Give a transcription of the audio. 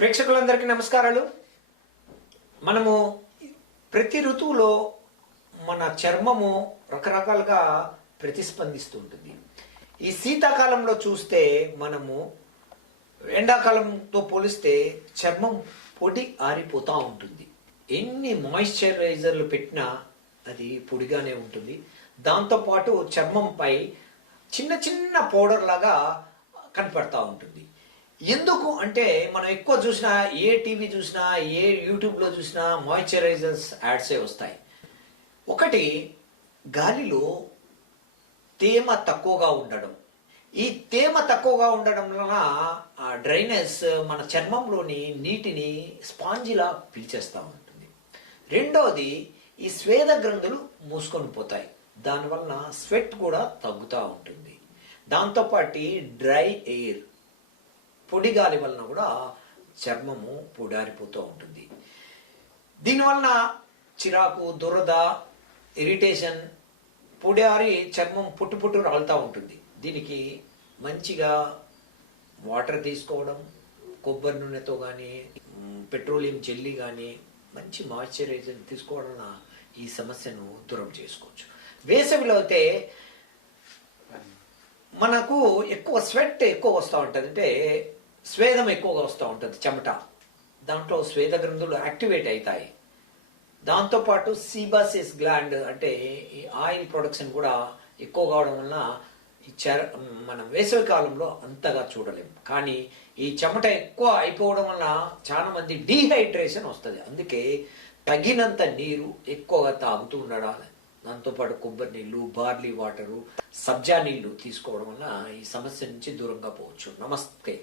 ప్రేక్షకులందరికీ నమస్కారాలు. మనము ప్రతి ఋతువులో మన చర్మము రకరకాలుగా ప్రతిస్పందిస్తూ ఉంటుంది. ఈ శీతాకాలంలో చూస్తే మనము ఎండాకాలంతో పోలిస్తే చర్మం పొడి ఆరిపోతూ ఉంటుంది. ఎన్ని మాయిశ్చరైజర్లు పెట్టినా అది పొడిగానే ఉంటుంది. దాంతోపాటు చర్మంపై చిన్న చిన్న పౌడర్ లాగా కనపడతా ఉంటుంది. ఎందుకు అంటే మనం ఎక్కువ చూసినా, ఏ టీవీ చూసినా, ఏ యూట్యూబ్లో చూసినా మాయిశ్చరైజర్స్ యాడ్సే వస్తాయి. ఒకటి, గాలిలో తేమ తక్కువగా ఉండడం. ఈ తేమ తక్కువగా ఉండడం వలన డ్రైనెస్ మన చర్మంలోని నీటిని స్పాంజిలా పీల్చేస్తూ ఉంటుంది. రెండోది, ఈ స్వేద గ్రంథులు మూసుకొని పోతాయి. దానివలన స్వెట్ కూడా తగ్గుతూ ఉంటుంది. దాంతోపాటు డ్రై ఎయిర్, పొడి గాలి వలన కూడా చర్మము పొడారిపోతూ ఉంటుంది. దీనివలన చిరాకు, దురద, ఇరిటేషన్, పొడారి చర్మం పుట్టు రాలుతూ ఉంటుంది. దీనికి మంచిగా వాటర్ తీసుకోవడం, కొబ్బరి నూనెతో కానీ, పెట్రోలియం జెల్లీ కానీ మంచి మాయిశ్చరైజర్ తీసుకోవడం వలన ఈ సమస్యను దూరం చేసుకోవచ్చు. వేసవిలో అయితే మనకు ఎక్కువ స్వెట్ ఎక్కువ వస్తూ ఉంటుంది, అంటే స్వేదం ఎక్కువగా వస్తూ ఉంటుంది, చెమట. దాంట్లో స్వేద గ్రంథులు యాక్టివేట్ అవుతాయి. దాంతోపాటు సీబాసిస్ గ్లాండ్ అంటే ఈ ఆయిల్ ప్రొడక్షన్ కూడా ఎక్కువ కావడం వలన మనం వేసవి కాలంలో అంతగా చూడలేము. కానీ ఈ చెమట ఎక్కువ అయిపోవడం వలన చాలా మంది డీహైడ్రేషన్ వస్తుంది. అందుకే తగినంత నీరు ఎక్కువగా తాగుతూ ఉండాలి. దాంతోపాటు కొబ్బరి నీళ్ళు, బార్లీ వాటరు, సబ్జా నీళ్లు తీసుకోవడం వల్ల ఈ సమస్య నుంచి దూరంగా పోవచ్చు. నమస్తే.